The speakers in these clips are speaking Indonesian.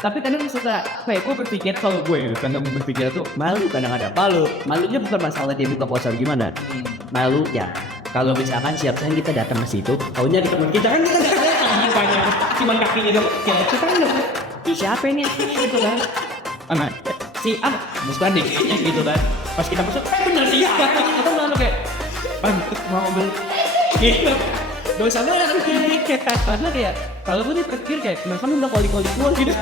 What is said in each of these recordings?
Tapi kadang suka kayak gue berpikir kalau gue kadang berpikir tuh malu kadang-kadang malunya bukan masalah dia buka puasa gimana, malu ya kalau misalkan siapkan kita datang ke situ tahunya ketemu kita kan kita nggak datang banyak cuma kakinya doang kayak kita nggak siapa ini gitu kan anak si bukan deh gitu kan pas kita masuk bener sih atau malu kayak mau beli gitu dosa banget karena kayak kalau gue dipikir kayak kenapa lu udah koli-koli gue gitu.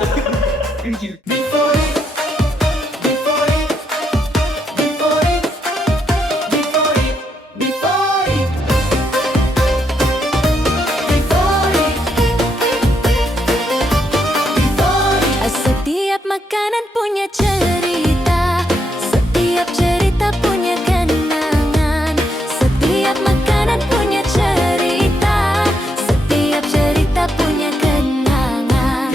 Setiap makanan punya cerita, setiap cerita punya kenangan. Setiap makanan punya cerita, setiap cerita punya kenangan.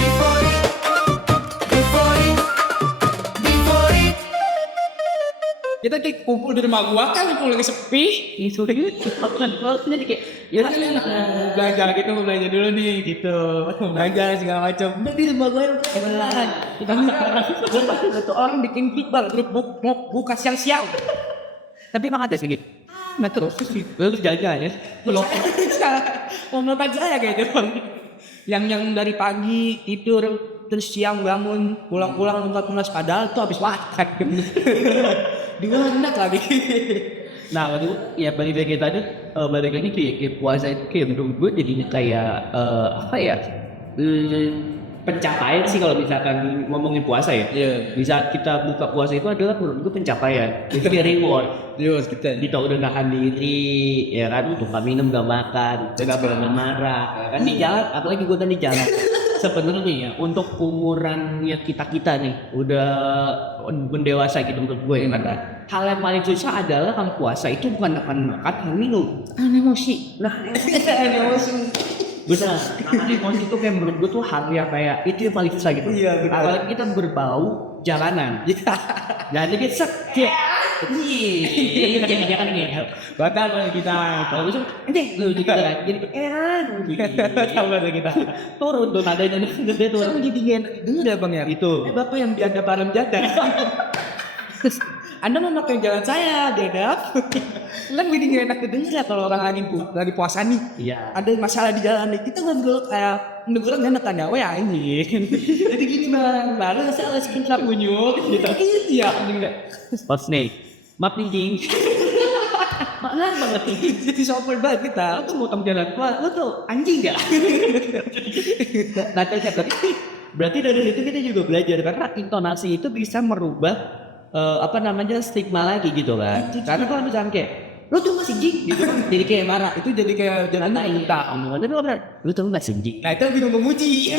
Kita kayak kumpul di rumah gua kan kumpul lagi sepi. Itu aku kan jadi kayak ya Belanja gitu mau belanja dulu nih gitu. Belanja segala macam. udah di rumah gue beneran kita satu orang bikin kickball Grup buka siang-siang. tapi emang ada sedikit nah terus jalan-jalan ya Belum mau nonton saya kayak gitu. Yang dari pagi tidur terus siang bangun pulang nonton padahal tuh habis makan. Di mana enak lagi. nah waktu itu ya balik lagi tadi balik lagi kayak puasa itu kayak menurut gue jadinya kayak apa ya pencapaian sih kalau misalkan ngomongin puasa ya. Iya. Bisa kita buka puasa itu adalah menurut gue pencapaian. Itu kayak reward. Dios kita. Kita udah nahan diri, ya kan, untuk nggak minum, nggak makan, nggak pernah marah, ya kan di jalan, apalagi gue di jalan. Sebenarnya ya, untuk umurannya kita nih, udah mendewasa gitu menurut gue, ya kan. Hal yang paling susah adalah kalau puasa itu bukan makan, makan minum, emosi. Nah, emosi. Bisa, nah, emosi itu kayak menurut gue tuh hal yang kayak itu yang paling susah gitu. Iya, betul. Apalagi kita berbau jalanan. Jadi kita iya kan nih. Batal kita. Kalau bisa, lu juga kan. Jadi Tahu gak kita? turun tuh nadanya gede turun jadi enak. Dengar ya bang ya. Itu. Bapak yang biadab param jada. Anda memakai jalan saya, biadab. Kan jadi gak enak kedenger ya kalau orang lagi puasa nih. Iya. Ada masalah di jalan nih. Kita ngobrol kayak negur gak enak kan ya. Oh ya ini. Jadi gini bang. Baru saya sekitar bunyuk. Gitu. Iya. Post nih. Maaf nih Jing. Maaf banget nih. Jadi soper banget kita. Lu tuh mau tamu jalan tua, lu tuh anjing gak? Nah, berarti dari situ kita juga belajar karena intonasi itu bisa merubah stigma lagi gitu kan. Karena kalau misalnya kayak lu tuh masih jing gitu kan, jadi kayak marah. Itu jadi kayak jalan naik. Tapi lo benar, lu tuh masih jing. Nah itu lebih memuji.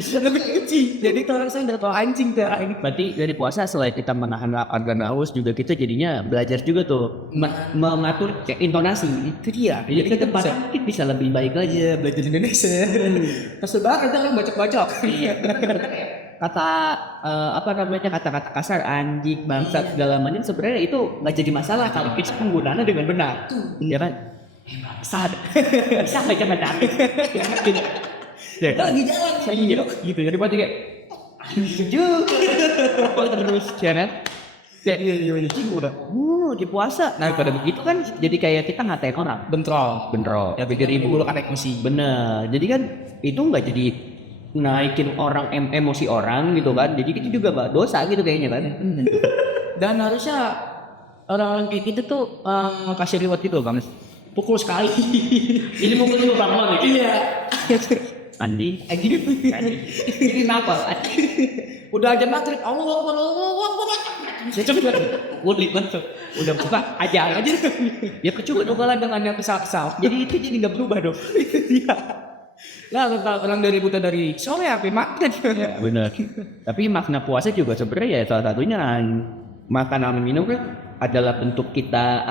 Lebih memuji. Jadi orang saya udah tau anjing tuh ini. Berarti dari puasa selain kita menahan lapar dan haus juga kita jadinya belajar juga tuh mengatur intonasi. Itu dia. Jadi ke depan mungkin bisa lebih baik lagi. Iya belajar Indonesia. Kesel banget kan bacok-bacok. Kata kata-kata kasar, anjing, bangsat, segala macam sebenarnya itu nggak jadi masalah kalau kita penggunaannya dengan benar. Ya kan? Saat baca benar. Ya, Lagi jalan. saya gitu. Jadi berarti kayak terus ya kan? Iya. Udah, di puasa. Nah, pada begitu kan jadi kayak kita ngatain orang. Bentrok. Ya pikir ibu lu kan emosi. Bener. Jadi kan itu nggak jadi naikin orang emosi orang gitu kan. Jadi itu juga dosa gitu kayaknya kan. Dan harusnya orang-orang kayak gitu tuh kasih reward gitu bang. Pukul sekali. Ini mungkin lu bangun gitu. Iya. Andi. Ini kenapa? Udah aja maghrib. Allah. Saya coba Udah buka aja. Ya kecuali ugalan dengan yang kesal-kesal. Jadi itu jadi nggak berubah dong. Iya. Lah orang dari buta dari sore apa makan. Ya, benar. Tapi makna puasa juga sebenarnya ya salah satunya makan sama minum kan adalah bentuk kita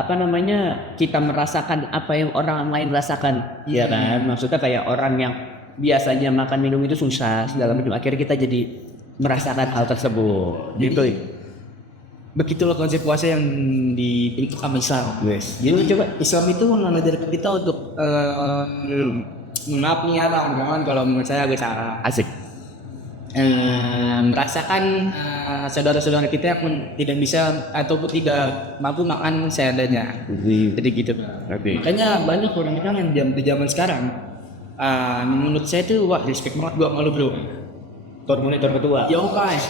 kita merasakan apa yang orang lain rasakan. Iya kan? Maksudnya kayak orang yang biasanya makan minum itu susah segala macam akhirnya kita jadi merasakan hal tersebut. Gitu. Begitulah konsep puasa yang dibentuk sama Islam. Yes. Jadi coba Islam itu mengajarkan kita untuk maaf nih abang, jangan kalau menurut saya agak salah. Asik. merasakan saudara-saudara kita pun tidak bisa ataupun tidak mampu makan seadanya. Jadi gitu. Makanya banyak orang yang di zaman sekarang menurut saya tuh wah respect banget gua malu bro. Monitor ketua. Yo guys.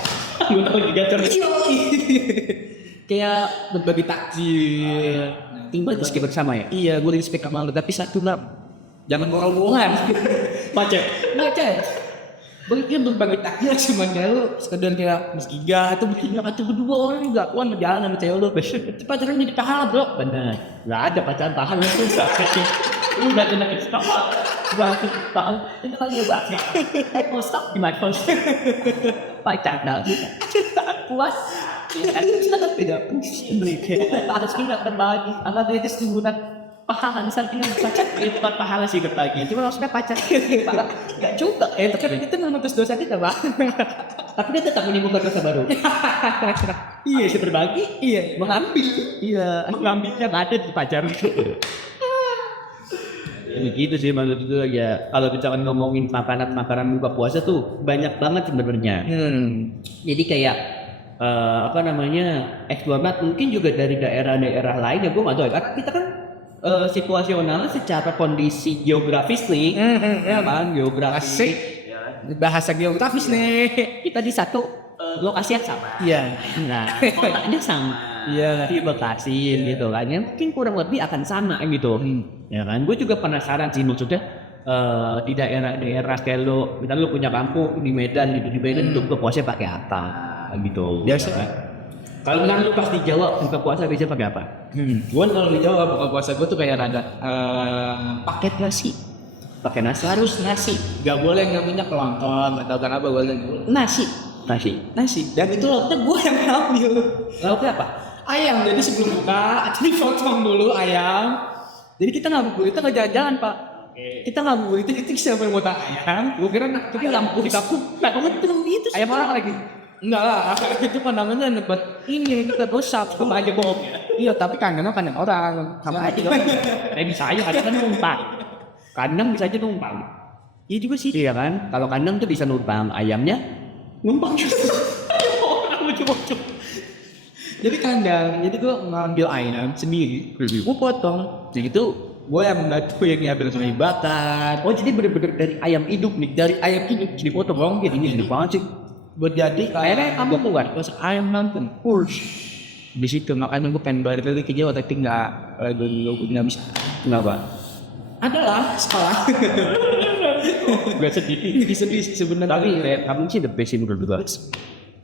Kayak berbagi takjil. Timbal Meski bersama ya. Iya, gue respect sama lu tapi satu lah. Jangan bohong-bohongan. Macet. Mungkin berbagi takjil cuma lu sekedar kayak bertiga atau berdua orang juga kuat berjalan sama cewek lu. Itu pacaran jadi pahala bro. Benar. Nggak ada pacaran tahan itu. Udah kena stop. Berarti tahan. Itu kali ya bahasa. Mau stop gimana kos? Pacaran puas. Tidak pusing. Harus kita berbagi. Anak itu sungguhan pahala misalnya pacar itu bukan pahala sih berbagi. Cuma maksudnya pacar nggak juga. Tapi itu memutus dosa kita bang. Tapi dia tetap menimbulkan dosa baru. Iya, sih berbagi. Iya, Mengambil. Iya, mengambilnya nggak ada di pacar. Begitu sih menurut itu ya. Kalau misalkan ngomongin makanan buka puasa tuh banyak banget sebenarnya. Jadi kayak eksplorasi mungkin juga dari daerah-daerah lain ya gue nggak tahu ya. Karena kita kan situasional secara kondisi geografis nih, ya kan geografis. bahasa geografis nih. Kita di satu lokasi yang sama. Iya. Nah, kotanya sama. Iya. Di Bekasi gitu kan. Ya, mungkin kurang lebih akan sama gitu. Ya kan. Gue juga penasaran sih maksudnya di daerah-daerah kayak lo, misalnya lo punya kampung di Medan gitu, di Medan itu buka puasa pakai apa gitu. Biasa. Ya kan? Kalau misalnya lo pas di Jawa buka puasa biasa pakai apa? Gue kalau di Jawa buka puasa gue tuh kayak rada paket nasi. Pakai nasi. Harus nasi. Gak boleh ngambilnya kelontong atau kenapa boleh nasi. Dan itu lauknya gue yang ngambil. Lauknya apa? Ayam. Jadi sebelum buka dipotong dulu ayam. Jadi kita ngabuburit, kita nggak jalan-jalan pak. Kita ngabuburit itu siapa yang mau tak ayam? Gue kira tapi lampu di kampung. Nah kamu itu gitu. Ayam orang lagi. Enggak lah, itu pandangannya buat ini kita gosap sama aja bohong. Iya, tapi kandang orang sama aja kan. Bisa aja kadang numpang. Kandang bisa aja numpang. Iya juga sih. Iya kan? Kalau kandang tuh bisa numpang, ayamnya numpang juga. Orang lucu-lucu. Jadi kandang, jadi gua ngambil ayam sendiri, gua potong. Jadi itu gua yang membantu yang ngambil sama bakar. Oh jadi bener-bener dari ayam hidup nih, Dari ayam hidup dipotong gitu. ini hidup banget sih. Buat jadi Akhirnya kamu keluar. pas ayam nonton di situ makanya gue pengen balik lagi ke Jawa tapi nggak bisa. Kenapa? Adalah sekolah. Gak sedih. Sedih sebenarnya. Tapi kamu sih the best sih menurut gue.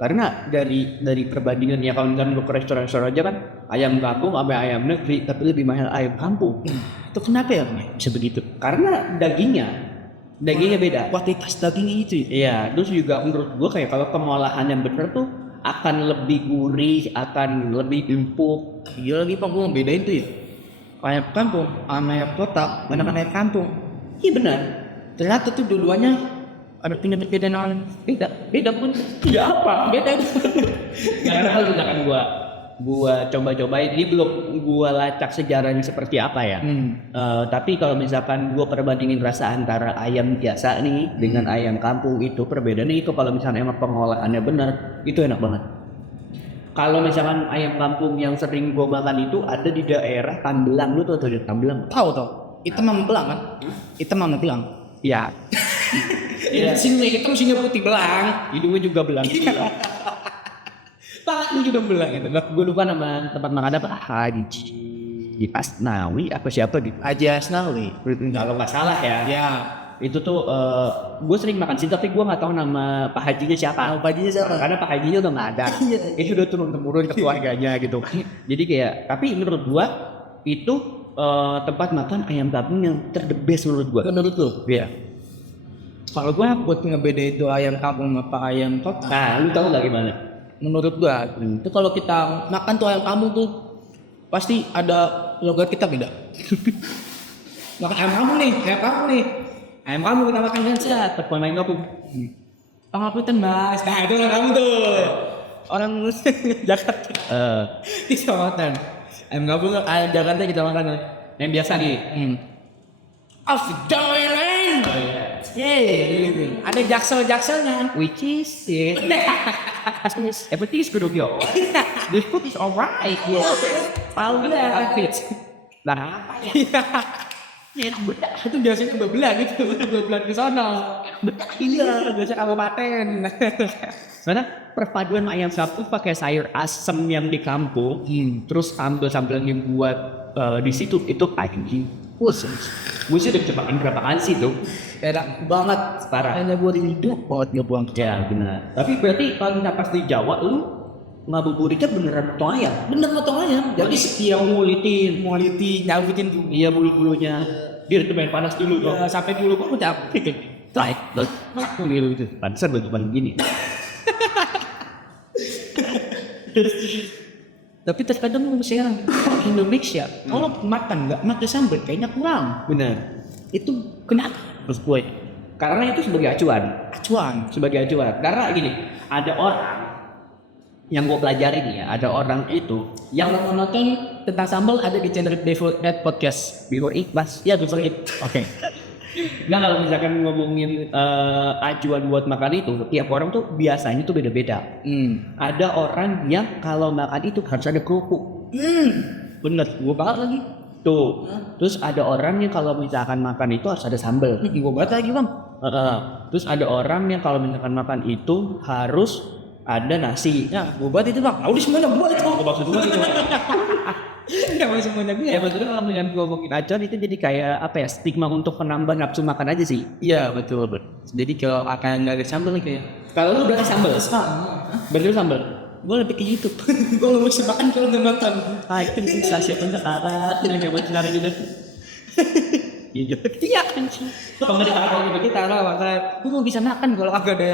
Karena dari perbandingannya kalau misalnya lu ke restoran aja kan ayam kampung sama ayam negeri tapi lebih mahal ayam kampung. Itu kenapa ya bisa begitu? Karena dagingnya beda. Kualitas dagingnya itu. Iya, terus juga menurut gua kayak kalau pengolahan yang benar tuh akan lebih gurih, akan lebih empuk. Iya lagi pak, gue ngebedain tuh ya. Ayam kampung sama ayam kota, mana ayam kampung. Iya benar. Ternyata tuh dua-duanya ada perbedaan Beda pun. Ya apa? Beda. Karena kalau misalkan gua coba-cobain ini belum gua lacak sejarahnya seperti apa ya. Tapi kalau misalkan gua perbandingin rasa antara ayam biasa nih dengan ayam kampung itu perbedaannya itu kalau misalnya emang pengolahannya benar itu enak banget. Kalau misalkan ayam kampung yang sering gua makan itu ada di daerah Tambelang, lu tahu di Tambelang? Tahu. Itu mama belang kan? Itu mama belang. Iya. Iya. Sini itu mesinnya putih belang. Hidungnya juga belang. Tangannya juga belang itu. Gue lupa nama tempat makan apa. Haji Asnawi apa siapa gitu. Haji Asnawi. Kalau nggak salah ya. Ya. Itu tuh gue sering makan sih tapi gue nggak tahu nama Pak Hajinya siapa. Pak Hajinya siapa? Karena Pak Hajinya udah nggak ada. Itu udah turun temurun ke keluarganya gitu. Jadi kayak tapi menurut gue itu tempat makan ayam kampung yang terdebes menurut gue. Menurut lu? Iya. Kalau gue buat ngebedain itu ayam kampung apa ayam kota. Nah, lu tahu nggak gimana? Menurut gua itu kalau kita makan tuh ayam kampung tuh pasti ada logat kita beda. Makan ayam kampung nih. Ayam kampung kita makan kan sehat. Pemain kampung. Pangapunten mas. Nah itu orang kampung tuh. Orang Jakarta. Kita makan. Ayam kampung ayam Jakarta kita makan. Yang biasa nih. Asdawilen. Yeay, ada jaksel-jakselnya. Which is everything is good of you. This food is alright. Tahu lah. Nah, apa ya? Itu biasanya bebelah gitu, bebelah ke sana. Iya, biasa kabupaten. Karena perpaduan ayam kampung pakai sayur asem yang di kampung, terus sambal-sambal yang buat di situ itu anjing. Gue sih udah cobain berapa kali sih tuh. Enak banget. Parah. Hanya buat hidup buat ngebuang. Ya benar. Tapi berarti kalau kita pas di Jawa lu ngabuburitnya beneran potong ayam. Bener potong ayam. Jadi dia ngulitin, nyawitin dulu. iya bulu-bulunya. Dia udah main panas dulu dong. Sampai bulu aku capek. Gitu. Panser bentukan gini. Tapi terkadang misalnya Indonesia, kalau makan nggak makan sambal kayaknya kurang. Benar. Itu kenapa? Terus gue karena itu sebagai acuan. Sebagai acuan. Karena gini, ada orang yang gue pelajarin nih ya, ada orang itu Yang mau nonton tentang sambal ada di channel Before That Podcast. Before It, Mas. Ya Before It. Oke. Nah kalau misalkan ngomongin acuan buat makan itu, tiap orang tuh biasanya tuh beda-beda. Ada orang yang kalau makan itu harus ada kerupuk. Bener, gue banget lagi. Tuh. Terus ada orang yang kalau misalkan makan itu harus ada sambal. Gue banget lagi bang. Terus ada orang yang kalau misalkan makan itu harus ada nasi. Ya, gue banget itu bang. Udah semuanya gue itu. Maksud gue gitu. Ya masih semuanya gue. Ya betul kalau misalkan ngomongin acuan itu jadi kayak apa ya, stigma untuk penambah nafsu makan aja sih. Iya betul. Jadi kalau akan nggak ada sambal nih kayak. Kalau lu udah sambal, betul sambal. Gue lebih ke YouTube. Gue nggak bisa makan kalau nggak makan. Itu bisa siapa yang kata yang kayak buat cari gitu. Iya, Iya kan sih. Kalau nggak ada kalau kita lah makanya. Gue nggak bisa makan kalau agak ada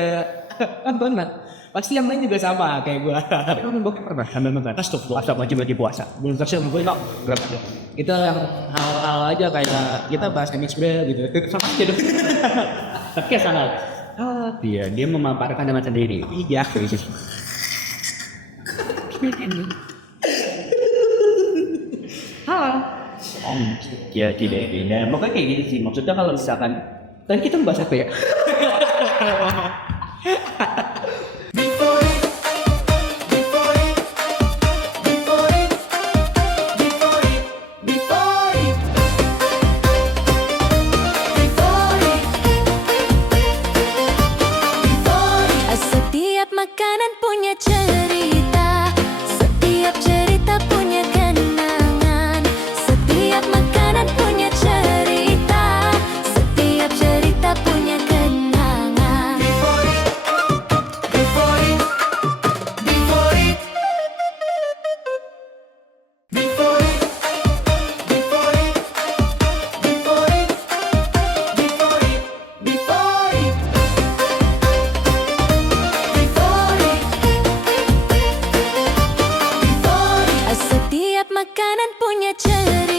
tontonan. Pasti yang lain juga sama kayak gue. tapi kamu bokep pernah sambil makan? Puasa wajib puasa. Belum tersiap gue nggak. Kita yang hal-hal aja kayak kita bahas MXB gitu. Sama aja dong. Tapi ya salah. Dia memaparkan nama sendiri. Iya. Ya tidak beda. Pokoknya kayak gini sih. Maksudnya kalau misalkan tadi kita membahas apa ya? Setiap makanan punya cerita, setiap cerita punya kenangan. Setiap makanan punya cerita, setiap cerita punya kenangan. Setiap makanan punya cerita.